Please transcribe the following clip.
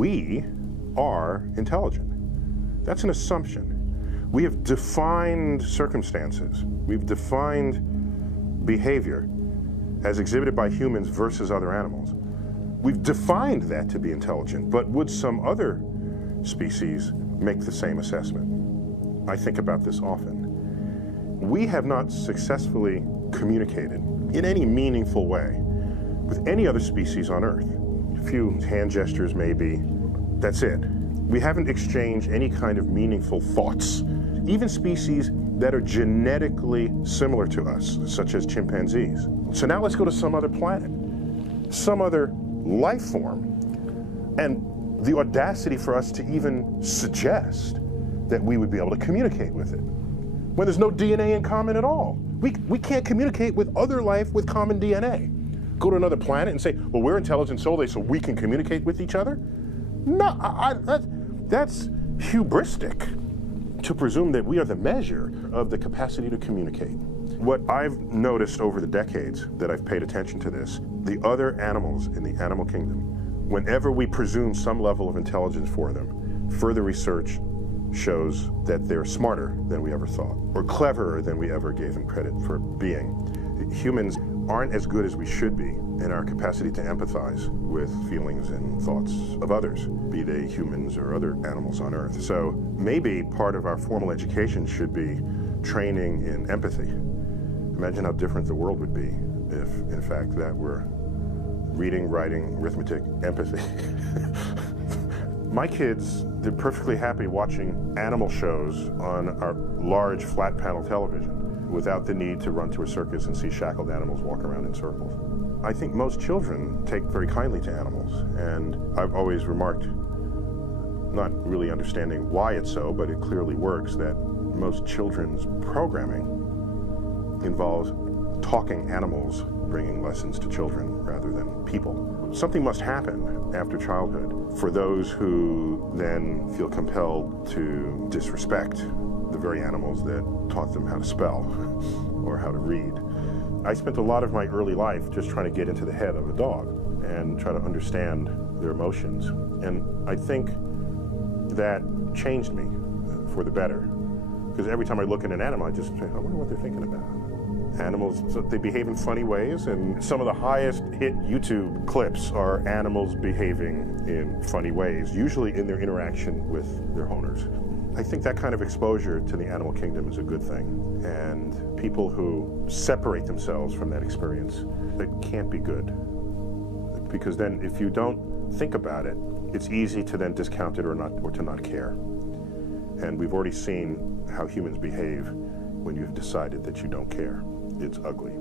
we are intelligent. That's an assumption. We have defined circumstances. We've defined behavior as exhibited by humans versus other animals. We've defined that to be intelligent, but would some other species make the same assessment? I think about this often. We have not successfully communicated in any meaningful way with any other species on Earth. A few hand gestures maybe, that's it. We haven't exchanged any kind of meaningful thoughts. Even species that are genetically similar to us, such as chimpanzees. So now let's go to some other planet, some other life form, and the audacity for us to even suggest that we would be able to communicate with it, when there's no DNA in common at all. We can't communicate with other life with common DNA. Go to another planet and say, well, we're intelligent solely so we can communicate with each other? No, that's hubristic to presume that we are the measure of the capacity to communicate. What I've noticed over the decades that I've paid attention to this, the other animals in the animal kingdom, whenever we presume some level of intelligence for them, further research shows that they're smarter than we ever thought, or cleverer than we ever gave them credit for being. Humans aren't as good as we should be in our capacity to empathize with feelings and thoughts of others, be they humans or other animals on Earth. So maybe part of our formal education should be training in empathy. Imagine how different the world would be if, in fact, that were reading, writing, arithmetic, empathy. My kids, they're perfectly happy watching animal shows on our large flat panel television without the need to run to a circus and see shackled animals walk around in circles. I think most children take very kindly to animals, and I've always remarked, not really understanding why it's so, but it clearly works, that most children's programming involves talking animals, bringing lessons to children rather than people. Something must happen after childhood for those who then feel compelled to disrespect the very animals that taught them how to spell or how to read. I spent a lot of my early life just trying to get into the head of a dog and try to understand their emotions. And I think that changed me for the better. Because every time I look at an animal, I just say, I wonder what they're thinking about. Animals, they behave in funny ways, and some of the highest hit YouTube clips are animals behaving in funny ways, usually in their interaction with their owners. I think that kind of exposure to the animal kingdom is a good thing, and people who separate themselves from that experience, that can't be good. Because then if you don't think about it, it's easy to then discount it or to not care. And we've already seen how humans behave when you've decided that you don't care. It's ugly.